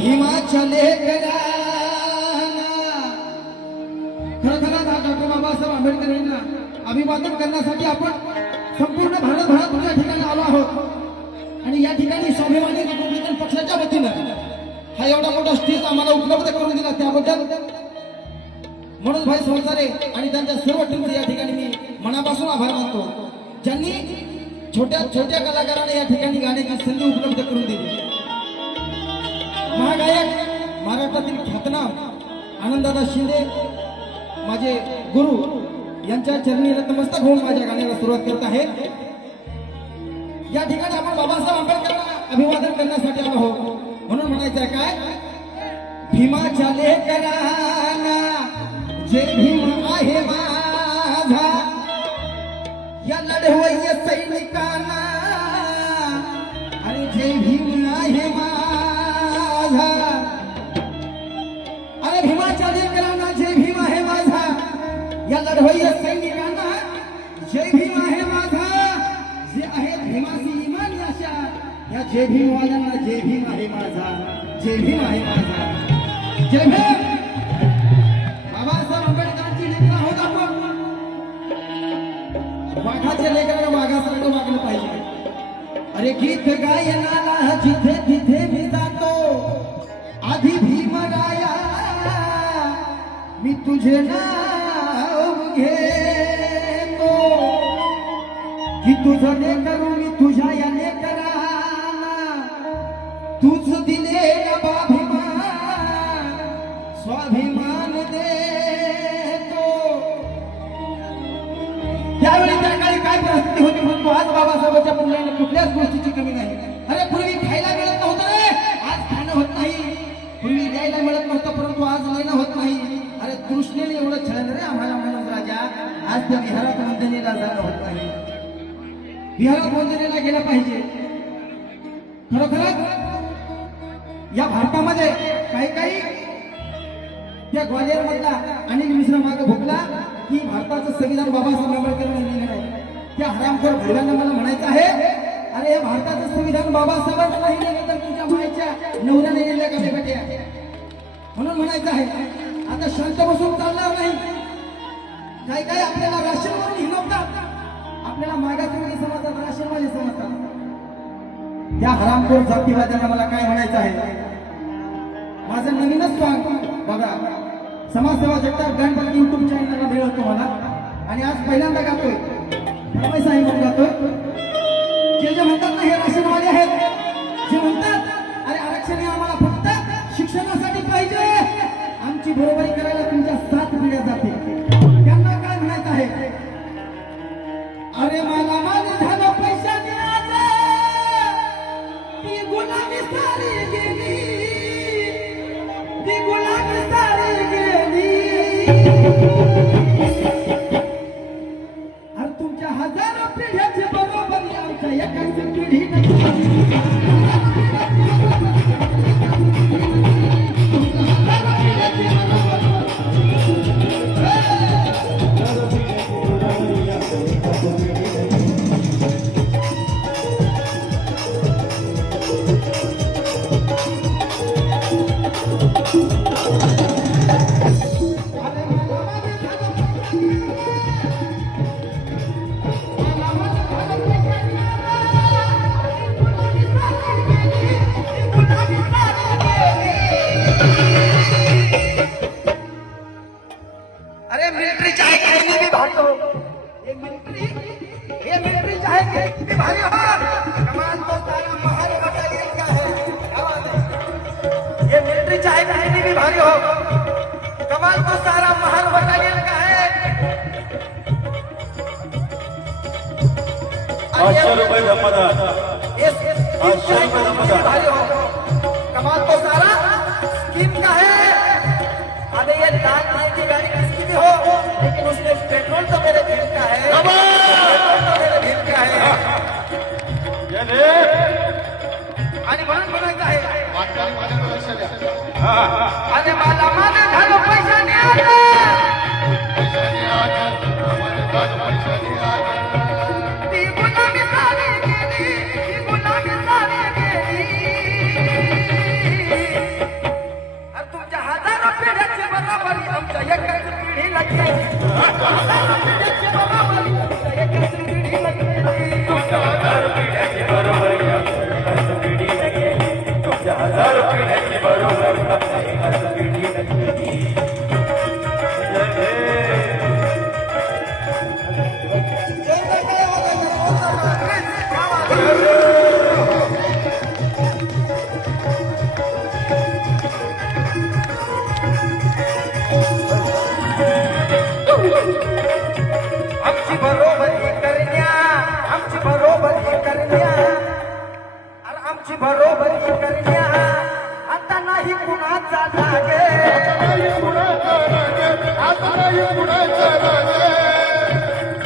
भीमाच्या लेकरांना खरखरात हा डॉक्टर बाबासाहेब आंबेडकर यांना अभिवादन करण्यासाठी आपण संपूर्ण भारतभरातून या ठिकाणी आलो आहोत आणि या ठिकाणी स्वाभिमानी रिपब्लिकन पक्षाच्या वतीनं हा एवढा मोठा स्टेज आम्हाला उपलब्ध करून दिला त्याबद्दल मनोज भाई संसारे आणि त्यांच्या सर्व टीमचे या ठिकाणी मी मनापासून आभार मानतो ज्यांनी छोट्या छोट्या कलाकारांना या ठिकाणी गाण्याची संधी उपलब्ध करून दिली। महागायक महाराष्ट्रातील ख्यातनाम आनंददादा शिंदे माझे गुरु यांच्या चरणी नतमस्तक होऊन माझ्या गाण्याला सुरुवात करत आहे। या ठिकाणी आपण बाबासाहेब आंबेडकरांना अभिवादन करण्यासाठी आलो आहोत म्हणून म्हणायचं आहे काय भीमाच्या लेकरांना जे भीम आहे माझा या लढवय्या सैनिकांना आणि जे भीम आहे माझा अरे भीमाच्या लेकरांना जे भीम आहे माझा या लढवय्या सैनिकांना जय भीम आहे माझा जे आहेत भीमाची इमानी अशा या जय भीमवाल्यांना जय भीम आहे माझा जय भीम आहे माझा जय भीम। बाबासाहेब आंबेडकरांची लेकरं आहोत आपण वाघाच्या लेकरांना वाघासारखं वागलं पाहिजे। अरे गीत गायनाला जिथे तिथे मी जातो आधी भीमराया मी तुझे नाव घेतो की तुझं लेकरू मी तुझ्या या लेकरांना तुझ दिले बाभिमान स्वाभिमान देतो। त्यावेळी त्या काळी काय परिस्थिती होती म्हणतो आज बाबासाहेबांच्या मुलांना कुठल्याच गोष्टीची कमी नाही। अरे पूर्वी खायला मिळत नव्हतं रे आज खाणं होत नाही पूर्वी द्यायला मिळत नव्हतं परंतु आज लेणं होत नाही। अरे कृष्णेने एवढं छळलं रे आम्हाला मनोज राजा आज त्या विहारात वंदनेला जाणं होत नाही। विहारात वंदनेला गेलं पाहिजे। खरोखरच या भारतामध्ये काही काही त्या ग्वालियर मधला अनिल मिश्रा मागे भोगला की भारताचं संविधान बाबासाहेब आंबेडकरांनी लिहिलं नाही। त्या हरामखोर भैरवांना मला म्हणायचं आहे अरे हे भारताचं संविधान बाबासाहेबांना नाही लिहिलं तर तुझ्या मायच्या नवऱ्याने लिहिलं का ते बेट्या म्हणून म्हणायचं आहे आता शांत बसून चालणार नाही। काही काही आपल्याला राशीनवरून हिणवतात आपल्याला मागासवर्गीय समजतात राशीनवाले समजतात। त्या हरामखोर जातीवाद्यांना मला काय म्हणायचं आहे माझं नवीनच सॉंग बघा समाजसेवा जगताप गणपती युट्यूब चॅनलला मिळत तुम्हाला आणि आज पहिल्यांदा गातोय पैसा ही म्हणून गातोय। जे म्हणतात ना हे राशीनवाले आहेत जे म्हणतात अरे आरक्षण हे आम्हाला फक्त शिक्षणासाठी पाहिजे आमची बरोबरी करायला तुमच्या 7 पिढ्या जातील त्यांना काय म्हणायचं आहे अरे मला माझं झालं पैसा द्यायचा ती गुलामी सारी गेली ती गुलामी सारी गेली अरे तुमच्या हजारो पिढ्याची बरोबरी आमच्या एकाच पिढीने कमाल तो सारा महान बटालियन का है 500 रुपये धम्मदान कमाल तो सारा स्कीम का है। अरे ये लाल नाई की गाड़ी किसकी भी हो लेकिन उसमें पेट्रोल तो मेरे भीम का है मेरे भीम का है आणि म्हणून म्हणायचं आहे अरे मला माझे झालो पैसा नाही ती गुलामी सारी गेली ती गुलामी सारी गेली आमच्या एकाच पिढीला केली. एकाच पिढीला केली. तुमच्या हजार पिढ्याची बरोबरी एकाच पिढीने केली. तुमच्या हजार पिढ्याची बरोबरी एकाच पिढीने केली. आमची बरोबरी करण्या, आमची बरोबरी करण्या, अरे आमची बरोबरी करण्या आता नाही कुणाचा लागे.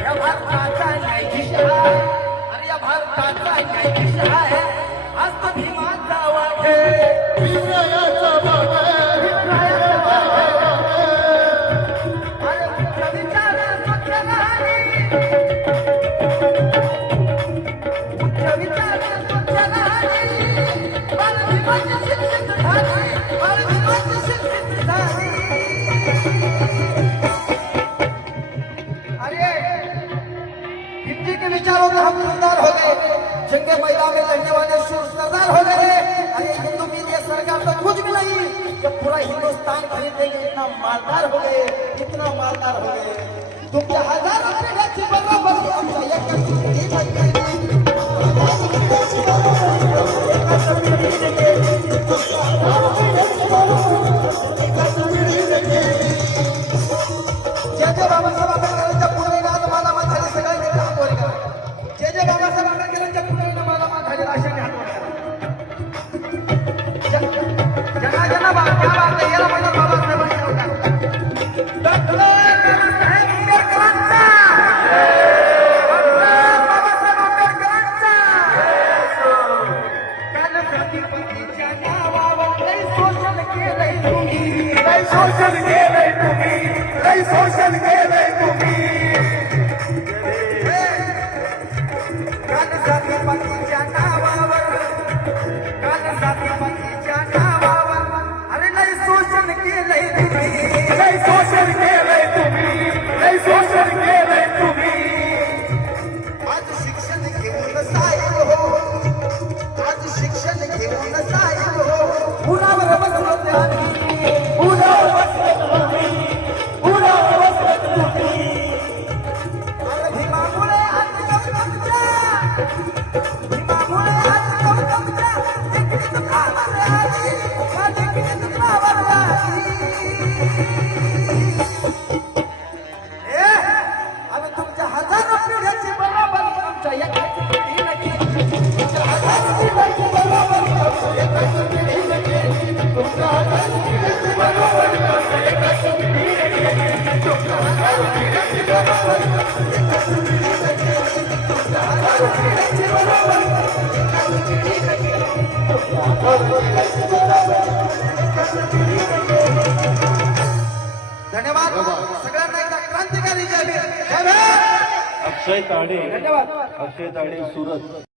या भारताचा न्यायाधीश आहे, अरे या भारताचा न्यायाधीश आहे, आज तो भीमाचा वाटे. अरे उच्च विचार स्वच्छ राहणे, उच्च विचार स्वच्छ राहणे, बालभीमाची शिक्षित झाली, बालभीमाची शिक्षित झाली. अरे हिंदी के विचारों में हम सरदार हो गए, जंगे मैदान में लड़ने वाले शूर सरदार हो गए. अरे हिंदू की ये सरकार तो कुछ भी नहीं, जब पूरा हिंदुस्तान खरीद लेंगे. इतना मालदार हो गए, इतना मालदार हो गए. तुमच्या हजारो पिढ्याची बरोबरी आमच्या एकाच पिढीला केली. जय जय बाबासाहेब आंबेडकरांच्या पुढे मला झाली सगळ्यांनी हात वर करा. जय जय बाबासाहेब आंबेडकरांच्या पुढे मला झाली अशाने हात वर करा. जना जना क्या बात आहे, याला म्हणतात बाबासाहेबांच्या होता. डॉक्टर बाबासाहेब आंबेडकरांचा, बाबासाहेब आंबेडकरांचा. काल प्रतिपतीच्या नावावर लय शोषण केलंय तुम्ही, लय शोषण केलंय तुम्ही, लय शोषण केलंय तुम्ही. काल जातीपातीच्या नावावर, काल जातीपातीच्या नावावर अरे लय शोषण केलंय तुम्ही, लय शोषण केलंय तुम्ही, लय शोषण केलंय तुम्ही. आज शिक्षण घेऊन साहेब हो, आज शिक्षण घेऊन साहेब हो, उरावर बसलो आम्ही, उरावर बसलो आम्ही, उरावर बसलो तुम्ही. अरे भीमामुळे आज गौतमच्या, भीमामुळे आज गौतमच्या जिंकली तुकावर आली, जिंकली तुकावर आली. आम्ही तुमच्या हजारो पिढ्याची बरोबरी आमच्या एकाच पिढीला केली. तुमच्या हजारो पिढ्याची बरोबरी आमच्या एकाच पिढीला केली. तुमच्या हजारो पिढ्याची बरोबरी आमच्या एकाच पिढीला केली. तुमच्या हजारो पिढ्याची बरोबरी आमच्या एकाच पिढीला केली. तुमच्या हजारो पिढ्याची बरोबरी आमच्या एकाच पिढीला केली. तुमच्या हजारो पिढ्याची बरोबरी आमच्या एकाच पिढीला केली. धन्यवाद सगळ्यांना एकदा क्रांतिकारी जय भीम. जय भीम. अक्षय ताडे, धन्यवाद. अक्षय ताडे, सुरत.